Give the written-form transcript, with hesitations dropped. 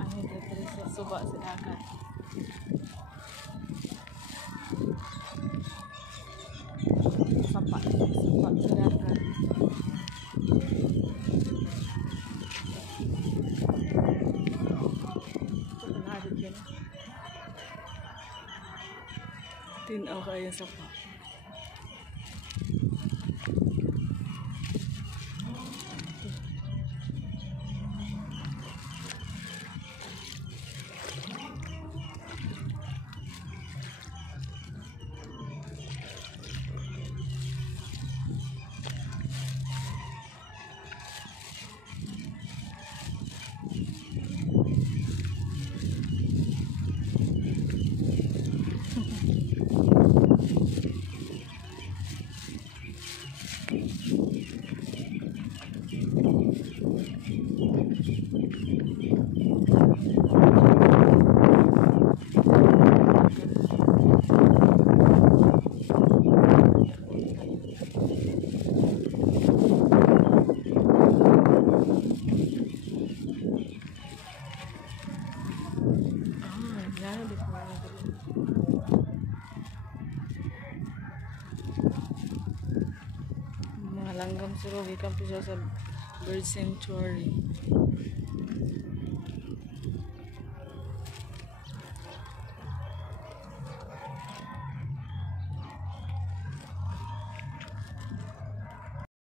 Ano dito sa suba sa dagat. Sapa sa dagat. Tinaw kayo sa pa. Mga langgam siguro gikan po siya sa bird sanctuary.